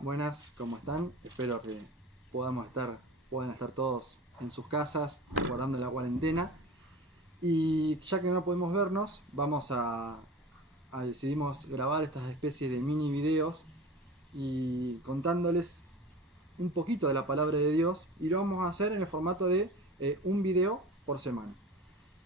Buenas, ¿cómo están? Espero que puedan estar todos en sus casas, guardando la cuarentena. Y ya que no podemos vernos, decidimos grabar estas especies de mini videos y contándoles un poquito de la palabra de Dios. Y lo vamos a hacer en el formato de un video por semana.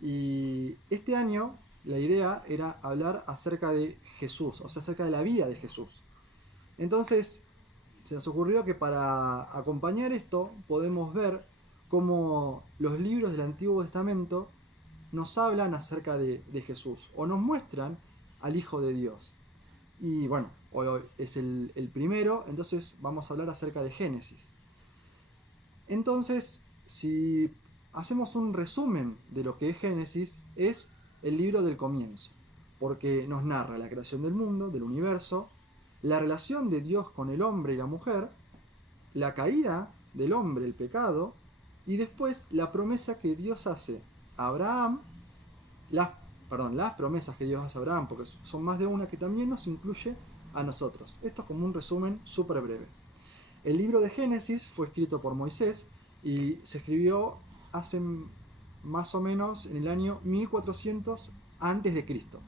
Y este año la idea era hablar acerca de Jesús, o sea, acerca de la vida de Jesús. Entonces, se nos ocurrió que para acompañar esto podemos ver cómo los libros del Antiguo Testamento nos hablan acerca de Jesús o nos muestran al Hijo de Dios. Y bueno, hoy es el primero, entonces vamos a hablar acerca de Génesis. Entonces, si hacemos un resumen de lo que es Génesis, es el libro del comienzo, porque nos narra la creación del mundo, del universo, la relación de Dios con el hombre y la mujer, la caída del hombre, el pecado, y después la promesa que Dios hace a Abraham, las, las promesas que Dios hace a Abraham, porque son más de una, que también nos incluye a nosotros. Esto es como un resumen súper breve. El libro de Génesis fue escrito por Moisés y se escribió hace más o menos en el año 1400 antes de Cristo.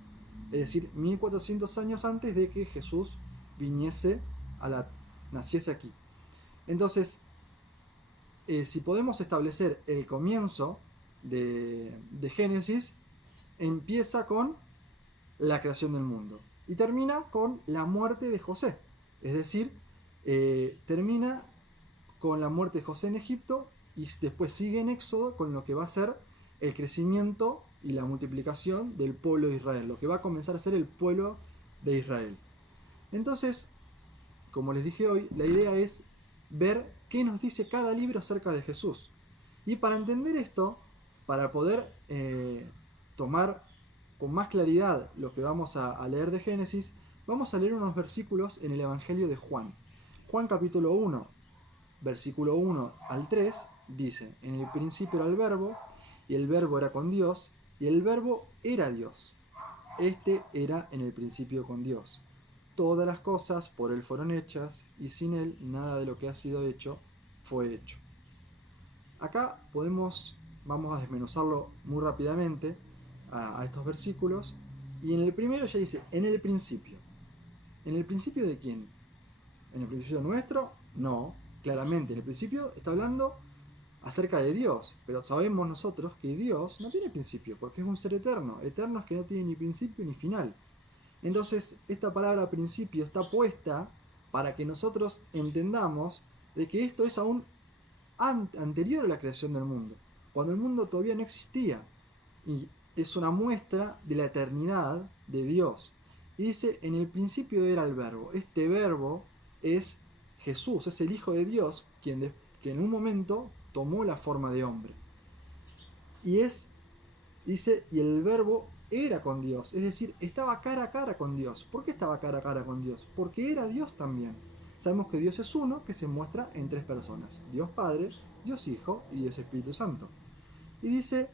Es decir, 1400 años antes de que Jesús naciese aquí. Entonces, si podemos establecer el comienzo de Génesis, empieza con la creación del mundo y termina con la muerte de José. Es decir, termina con la muerte de José en Egipto y después sigue en Éxodo con lo que va a ser el crecimiento y la multiplicación del pueblo de Israel, lo que va a comenzar a ser el pueblo de Israel. Entonces, como les dije hoy, la idea es ver qué nos dice cada libro acerca de Jesús. Y para entender esto, para poder tomar con más claridad lo que vamos a leer de Génesis, vamos a leer unos versículos en el Evangelio de Juan. Juan capítulo 1, versículo 1 al 3, dice: en el principio era el verbo, y el verbo era con Dios, y el verbo era Dios. Este era en el principio con Dios. Todas las cosas por Él fueron hechas, y sin Él nada de lo que ha sido hecho fue hecho. Acá vamos a desmenuzarlo muy rápidamente a estos versículos. Y en el primero ya dice, en el principio. ¿En el principio de quién? ¿En el principio nuestro? No, claramente. En el principio está hablando acerca de Dios. Pero sabemos nosotros que Dios no tiene principio, porque es un ser eterno. Eterno es que no tiene ni principio ni final. Entonces, esta palabra principio está puesta para que nosotros entendamos de que esto es aún anterior a la creación del mundo, cuando el mundo todavía no existía. Y es una muestra de la eternidad de Dios. Y dice, en el principio era el verbo. Este verbo es Jesús, es el Hijo de Dios, que en un momento tomó la forma de hombre. Dice, y el verbo era con Dios, es decir, estaba cara a cara con Dios. ¿Por qué estaba cara a cara con Dios? Porque era Dios también. Sabemos que Dios es uno, que se muestra en tres personas: Dios Padre, Dios Hijo y Dios Espíritu Santo. Y dice,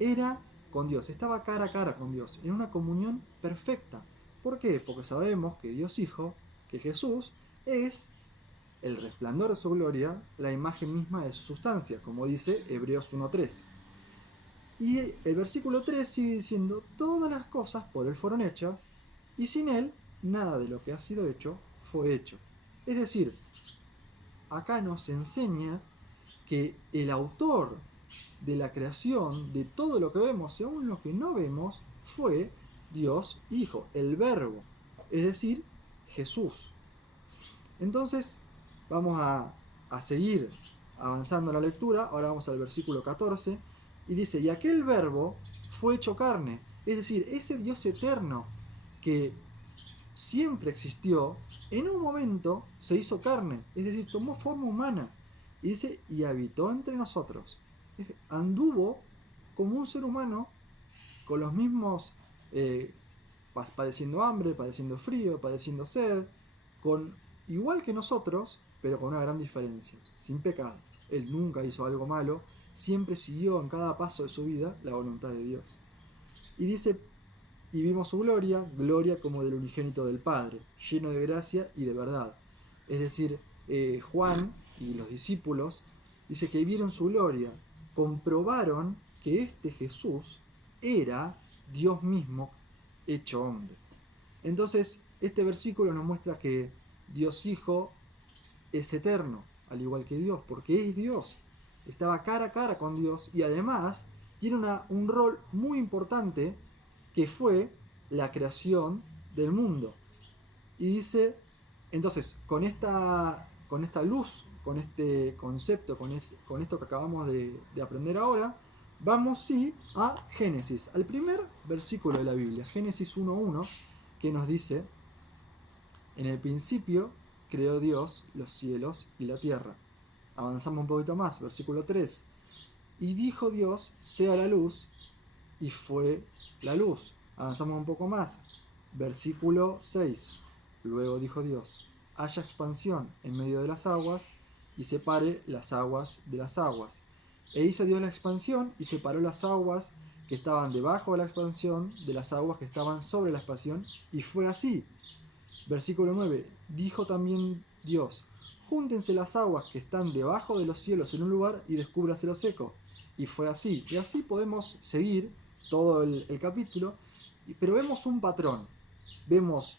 era con Dios, estaba cara a cara con Dios, en una comunión perfecta. ¿Por qué? Porque sabemos que Dios Hijo, que Jesús, es el resplandor de su gloria, la imagen misma de su sustancia, como dice Hebreos 1.3. Y el versículo 3 sigue diciendo, todas las cosas por Él fueron hechas, y sin Él nada de lo que ha sido hecho fue hecho. Es decir, acá nos enseña que el autor de la creación, de todo lo que vemos y aún lo que no vemos, fue Dios Hijo, el Verbo, es decir, Jesús. Entonces, vamos a seguir avanzando en la lectura. Ahora vamos al versículo 14, y dice, y aquel verbo fue hecho carne, es decir, ese Dios eterno que siempre existió, en un momento se hizo carne, es decir, tomó forma humana, y dice, y habitó entre nosotros. Anduvo como un ser humano, con los mismos, padeciendo hambre, padeciendo frío, padeciendo sed, igual que nosotros, pero con una gran diferencia, sin pecado. Él nunca hizo algo malo, siempre siguió en cada paso de su vida la voluntad de Dios. Y dice, y vimos su gloria, gloria como del unigénito del Padre, lleno de gracia y de verdad. Es decir, Juan y los discípulos, dice que vieron su gloria, comprobaron que este Jesús era Dios mismo hecho hombre. Entonces, este versículo nos muestra que Dios Hijo es eterno, al igual que Dios, porque es Dios. Estaba cara a cara con Dios y además tiene un rol muy importante que fue la creación del mundo. Y dice, entonces, con esta luz, con este concepto, con esto que acabamos de aprender ahora, vamos sí a Génesis, al primer versículo de la Biblia, Génesis 1.1, que nos dice, en el principio creó Dios los cielos y la tierra. Avanzamos un poquito más, versículo 3. Y dijo Dios, sea la luz, y fue la luz. Avanzamos un poco más, versículo 6. Luego dijo Dios, haya expansión en medio de las aguas, y separe las aguas de las aguas. E hizo Dios la expansión, y separó las aguas que estaban debajo de la expansión de las aguas que estaban sobre la expansión, y fue así. Versículo 9. Dijo también Dios, júntense las aguas que están debajo de los cielos en un lugar y descúbrase lo seco. Y fue así. Y así podemos seguir todo el capítulo, pero vemos un patrón. Vemos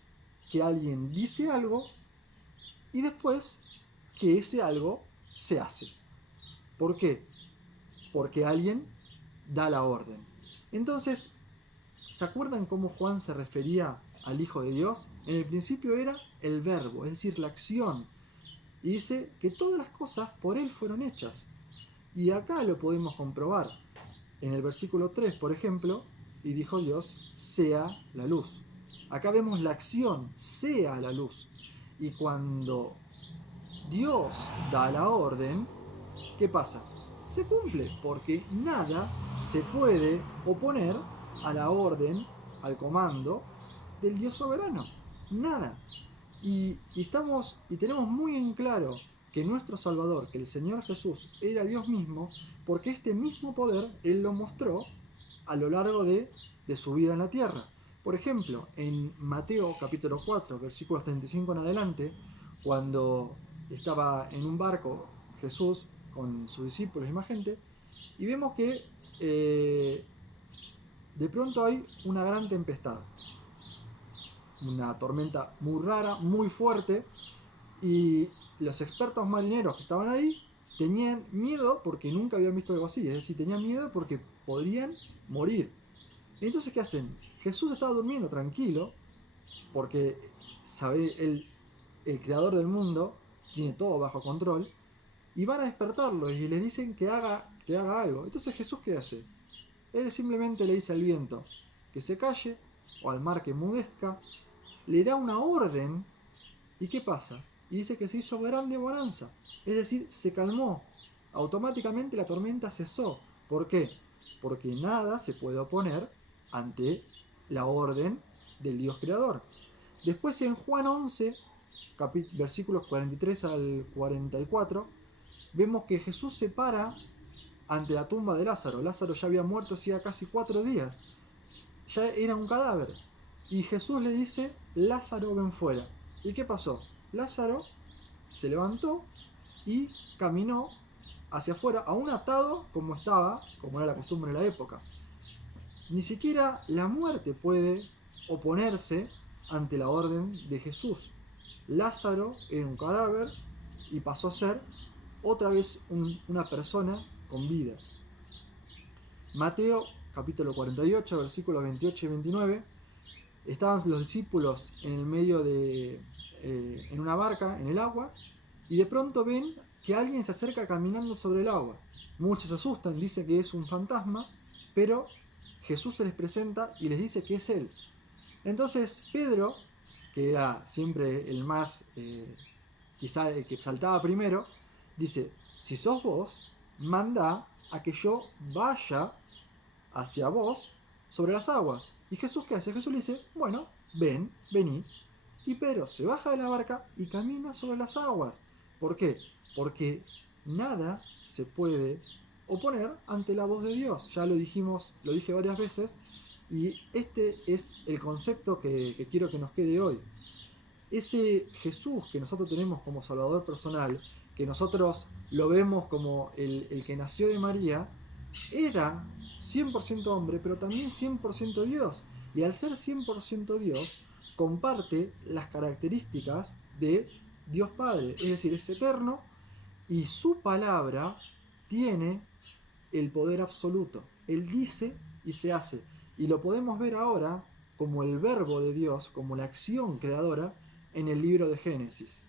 que alguien dice algo y después que ese algo se hace. ¿Por qué? Porque alguien da la orden. Entonces, ¿se acuerdan cómo Juan se refería al Hijo de Dios? En el principio era el verbo, es decir, la acción. Y dice que todas las cosas por él fueron hechas. Y acá lo podemos comprobar. En el versículo 3, por ejemplo, y dijo Dios, sea la luz. Acá vemos la acción, sea la luz. Y cuando Dios da la orden, ¿qué pasa? Se cumple, porque nada se puede oponer a la orden, al comando del Dios soberano. Nada. Y tenemos muy en claro que nuestro Salvador, que el Señor Jesús, era Dios mismo, porque este mismo poder Él lo mostró a lo largo de su vida en la tierra. Por ejemplo, en Mateo capítulo 4, versículos 35 en adelante, cuando estaba en un barco Jesús con sus discípulos y más gente, y vemos que de pronto hay una gran tempestad, una tormenta muy rara, muy fuerte, y los expertos marineros que estaban ahí tenían miedo porque nunca habían visto algo así, es decir, tenían miedo porque podrían morir. Entonces, ¿qué hacen? Jesús estaba durmiendo tranquilo, porque sabe, el creador del mundo tiene todo bajo control, y van a despertarlo y les dicen que haga algo. Entonces, ¿Jesús qué hace? Él simplemente le dice al viento que se calle, o al mar que mudezca, le da una orden, ¿y qué pasa? Y dice que se hizo grande bonanza, es decir, se calmó. Automáticamente la tormenta cesó. ¿Por qué? Porque nada se puede oponer ante la orden del Dios creador. Después en Juan 11, versículos 43 al 44, vemos que Jesús se para ante la tumba de Lázaro. Lázaro ya había muerto hacía casi 4 días. Ya era un cadáver. Y Jesús le dice, Lázaro, ven fuera. ¿Y qué pasó? Lázaro se levantó y caminó hacia afuera, aún atado como estaba, como era la costumbre de la época. Ni siquiera la muerte puede oponerse ante la orden de Jesús. Lázaro era un cadáver y pasó a ser otra vez una persona con vida. Mateo capítulo 48, versículos 28 y 29. Estaban los discípulos en el medio en una barca, en el agua, y de pronto ven que alguien se acerca caminando sobre el agua. Muchos se asustan, dicen que es un fantasma, pero Jesús se les presenta y les dice que es Él. Entonces Pedro, que era siempre el más, quizá el que saltaba primero, dice, si sos vos, manda a que yo vaya hacia vos sobre las aguas. ¿Y Jesús qué hace? Jesús le dice, bueno, vení. Y Pedro se baja de la barca y camina sobre las aguas. ¿Por qué? Porque nada se puede oponer ante la voz de Dios. Ya lo dijimos, lo dije varias veces, y este es el concepto que quiero que nos quede hoy. ese Jesús que nosotros tenemos como Salvador personal, que nosotros lo vemos como el que nació de María, era 100% hombre, pero también 100% Dios. Y al ser 100% Dios, comparte las características de Dios Padre. Es decir, es eterno y su palabra tiene el poder absoluto. Él dice y se hace. Y lo podemos ver ahora como el verbo de Dios, como la acción creadora en el libro de Génesis.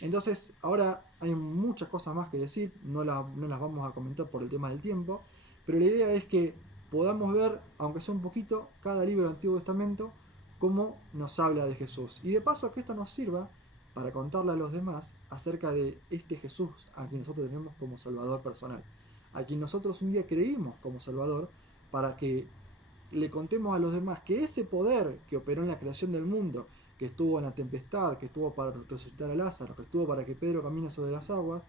Entonces, ahora hay muchas cosas más que decir, no las vamos a comentar por el tema del tiempo, pero la idea es que podamos ver, aunque sea un poquito, cada libro del Antiguo Testamento, cómo nos habla de Jesús. Y de paso que esto nos sirva para contarle a los demás acerca de este Jesús a quien nosotros tenemos como Salvador personal, a quien nosotros un día creímos como Salvador, para que le contemos a los demás que ese poder que operó en la creación del mundo, que estuvo en la tempestad, que estuvo para resucitar a Lázaro, que estuvo para que Pedro camine sobre las aguas,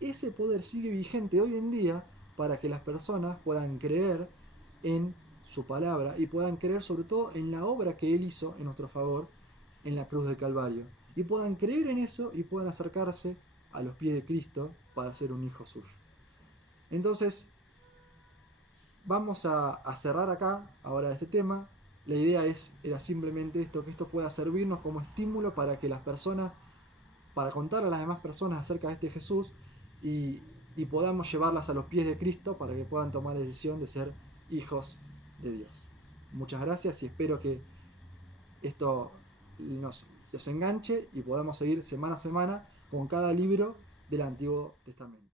ese poder sigue vigente hoy en día para que las personas puedan creer en su palabra y puedan creer sobre todo en la obra que Él hizo en nuestro favor en la cruz del Calvario. Y puedan creer en eso y puedan acercarse a los pies de Cristo para ser un hijo suyo. Entonces, vamos a cerrar acá ahora este tema. La idea era simplemente esto, que esto pueda servirnos como estímulo para que las personas, para contar a las demás personas acerca de este Jesús y podamos llevarlas a los pies de Cristo para que puedan tomar la decisión de ser hijos de Dios. Muchas gracias y espero que esto los enganche y podamos seguir semana a semana con cada libro del Antiguo Testamento.